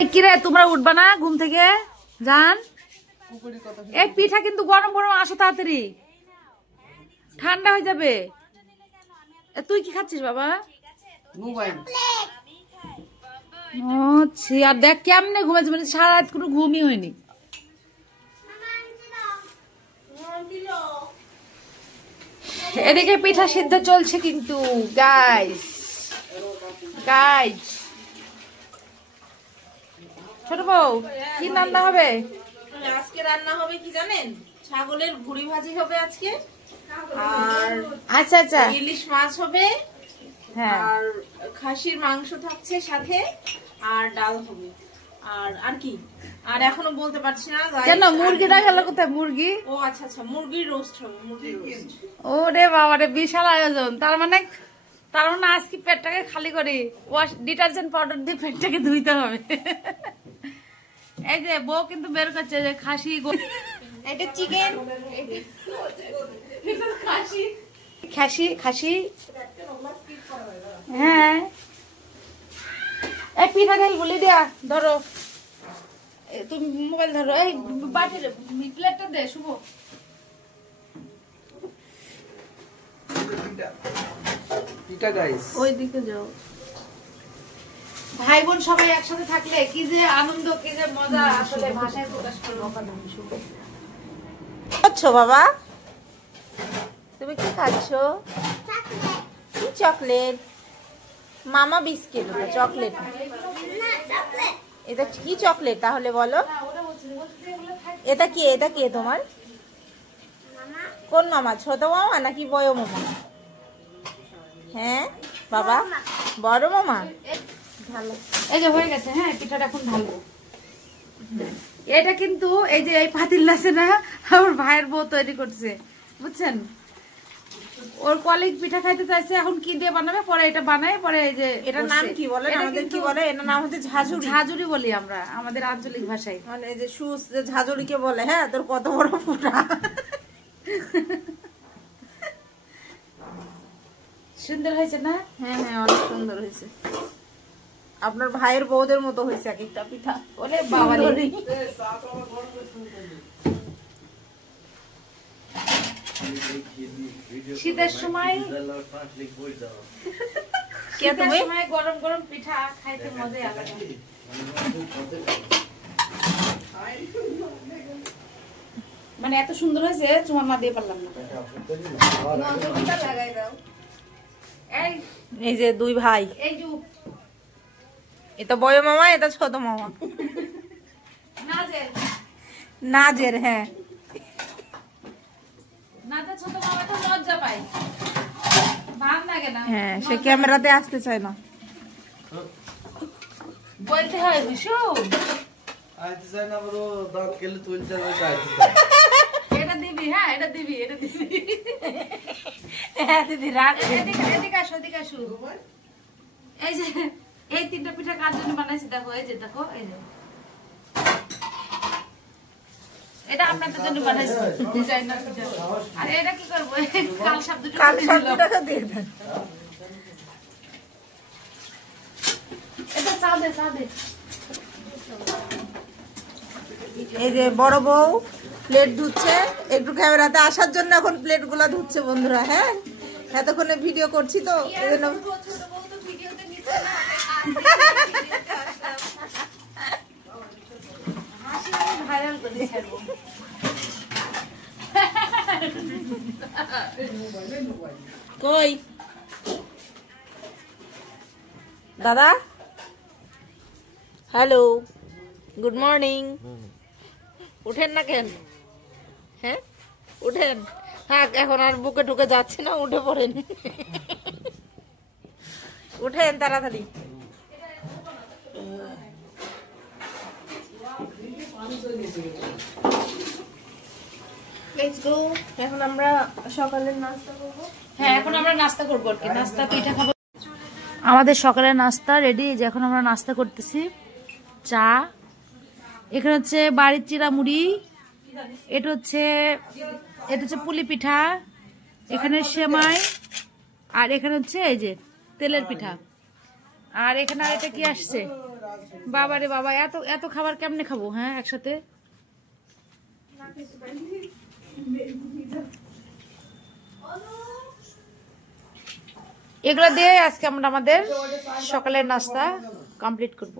কিরে তোমরা উঠবা না ঘুম থেকে? জান এই পিঠা কিন্তু গরম গরম, আসো তাড়াতাড়ি, ঠান্ডা হয়ে যাবে। তুই কি খাচ্ছিস বাবা? আর দেখ কেমনে ঘুমাচ্ছে, মানে সারা রাত কোনো ঘুমই হয়নি। এদিকে পিঠা সিদ্ধ চলছে কিন্তু গাইস গাইস। ছোট বউ কি রান্না হবে আজকে? রান্না হবে কি জানেন? ছাগলের ভুড়ি ভাজি হবে আজকে, আর আচ্ছা আচ্ছা ইলিশ মাছ হবে, হ্যাঁ, আর খাসির মাংস থাকছে সাথে, আর ডাল হবে। আর কি আর এখনো বলতে পারছি না। কেন মুরগিটা গেল কোথায়? মুরগি? ও আচ্ছা আচ্ছা, মুরগির রোস্ট হবে, মুরগির রোস্ট। ওরে বাবা রে, বিশাল আয়োজন। তার মানে আজকে পেটটাকে খালি করি, ওয়াশ ডিটারজেন্ট পাউডার দিয়ে পেটটাকে ধুইতে হবে। এই যে বউ কিন্তু বের করছে যে খাসি, এটা চিকেন, খাসি খাসি। হ্যাঁ এই পিঠা খাই বলি দিয়া, ধরো তুমি মোবাইল ধরো, এই বাটির প্লেটটা দে শুভ। ওই দিকে যাও। ভাই বোন সবাই একসাথে থাকলে কি যে আনন্দ, কি যে মজা, আসলে ভাষায় প্রকাশ করবো। খাচ্ছো বাবা? তুমি কি খাচ্ছ? কি চকলেট? মামা বিস্কিট, চকলেট। এটা কি চকলেট তাহলে বলো? এটা কি? এটা কে তোমার? কোন মামা? ছোট মামা নাকি বড় মামা? হ্যাঁ বাবা, বড় মামা। ভালো, এই যে হয়ে গেছে। হ্যাঁ পিঠাটা এখন ঢালবো। এটা কিন্তু এই যে এই পাতিল আছে না, আমার ভাইয়ের বউ তৈরি করছে, বুঝছেন? ওর কলিগ পিঠা খাইতে চাইছে, এখন কি দিয়ে বানাবে, পরে এটা বানায়, পরে এই যে এটার নাম কি বলে? আমাদের কি বলে? এটার নাম হচ্ছে ঝাঁঝুরি। ঝাঁঝুরি বলি আমরা আমাদের আঞ্চলিক ভাষায়। মানে এই যে সুস যে ঝাঁঝুরিকে বলে। হ্যাঁ, তোর কত বড় ফোঁটা। সুন্দর হয়েছে না? হ্যাঁ হ্যাঁ, অনেক সুন্দর হয়েছে। আপনার ভাইয়ের বউদের মতো হয়েছে এক একটা পিঠা। ওরে বাবা রে, শীতের সময় গরম গরম পিঠা খাইতে মজাই আলাদা। মানে এত সুন্দর হয়েছে, চুমা না দিয়ে পারলাম না। এই যে দুই ভাই, এই যে এটা বড় মামা, এটা ছোট মামা। নাজের। হ্যাঁ, ছোট মামাটা লজ্জা পায়, ভাব লাগে না। হ্যাঁ, সে ক্যামেরাতে আসতে চায় না। বলতে হয় বুঝছো, এটা দিবি। হ্যাঁ এটা দিবি, এটা দিবি। হ্যাঁ দিদি, রাখ। এদিকে আসো, এদিকে আসো। এই যে এই তিনটা পিঠা কার জন্য বানাইছি দেখো, এই যে দেখো, এই যে এটা আপনাদের জন্য বানাইছি ডিজাইনার পিঠা। আর এটা কি করব? কাল শব্দটা দিয়ে দেন। এটা চা দে, চা দে। এই যে বড় বউ প্লেট ধুচ্ছে, একটু ক্যামেরাতে আসার জন্য এখন প্লেট গুলা ধুচ্ছে বন্ধুরা। হ্যাঁ, এতক্ষণে ভিডিও করছি তো এজন্য। কই দাদা? Hello, good morning. উঠেন না কেন? হ্যাঁ উঠেন। হ্যাঁ, এখন আর বুকে ঢুকে যাচ্ছে না, উঠে পড়েন। উঠেন তাড়াতাড়ি। Let's go. এখন আমরা সকালের নাস্তা করব। হ্যাঁ এখন আমরা নাস্তা করবো আর কি, নাস্তা পিঠা খাবো। আমাদের সকালের নাস্তা রেডি, যে এখন আমরা নাস্তা করতেছি। চা, এখানে হচ্ছে বাড়ির চিরা মুড়ি, এটা হচ্ছে পুলি পিঠা, এখানে সেমাই, আর এখানে হচ্ছে এই যে তেলের পিঠা, আর এখানে আর এটা কি আসছে বাবা রে বাবা, এত এত খাবার কেমনে খাবো? হ্যাঁ, একসাথে। এগুলো দিয়ে আজকে আমরা আমাদের সকালের নাস্তা কমপ্লিট করব।